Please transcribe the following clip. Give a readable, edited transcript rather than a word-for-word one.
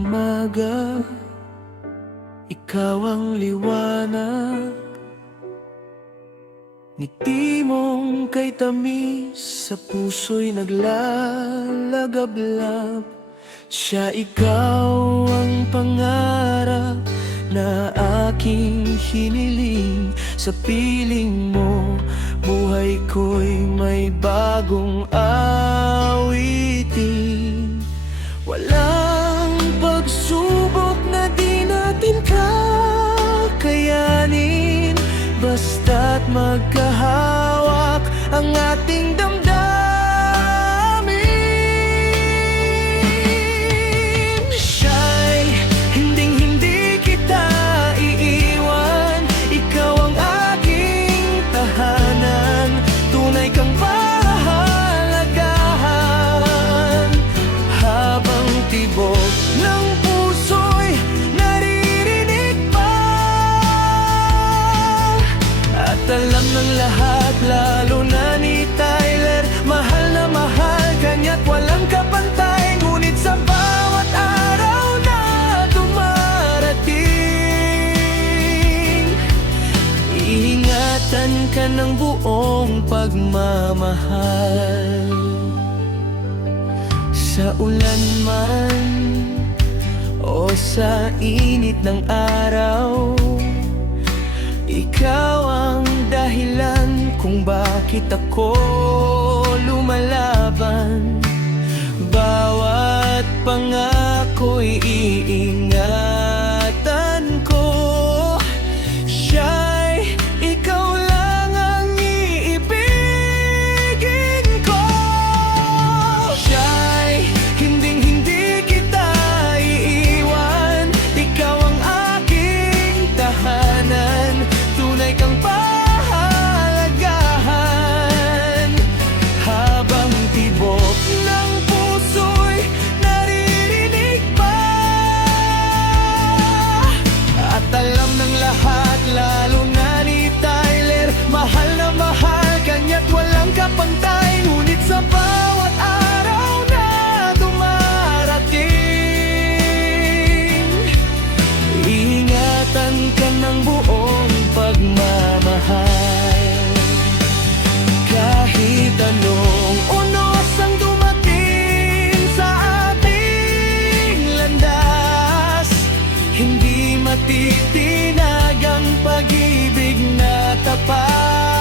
umaga, ikaw ang liwanag. Ngiti mong kay tamis sa puso'y naglalagablab. Siya ikaw ang pangarap na aking hiniling. Sa piling mo, buhay ko'y may bagong awitin. Walang pagsubok na di natin kakayanin, basta't magkahawak ang ating damdamin. Siya'y hinding-hindi kita iiwan, ikaw ang aking tahanan, tunay kang pahalagahan. Habang tibok ng puso'y naririnig pa, at alam ng lahat, lalo na ni Tyler, mahal na mahal ka niya't walang kapantay. Ngunit sa bawat araw na dumarating, iingatan ka ng buong pagmamahal. Sa ulan man o sa init ng araw, ikaw ang dahilan kung bakit ako lumalaban. Bawat pangako'y iingatan ko. Siya'y ikaw lang ang iibigin ko. Siya'y hinding-hindi kita iiwan, ikaw ang aking tahanan, tunay kang pahalagahan. Habang tibok ng puso'y naririnig pa, at alam ng lahat, lalo na ni Tyler, mahal na mahal ka niya't walang kapantay. Ngunit sa bawat araw na dumarating, iingatan ka ng buong pagmamahal. Kahit anong unos ang dumating sa ating landas, hindi matitinag ang pag-ibig na tapat.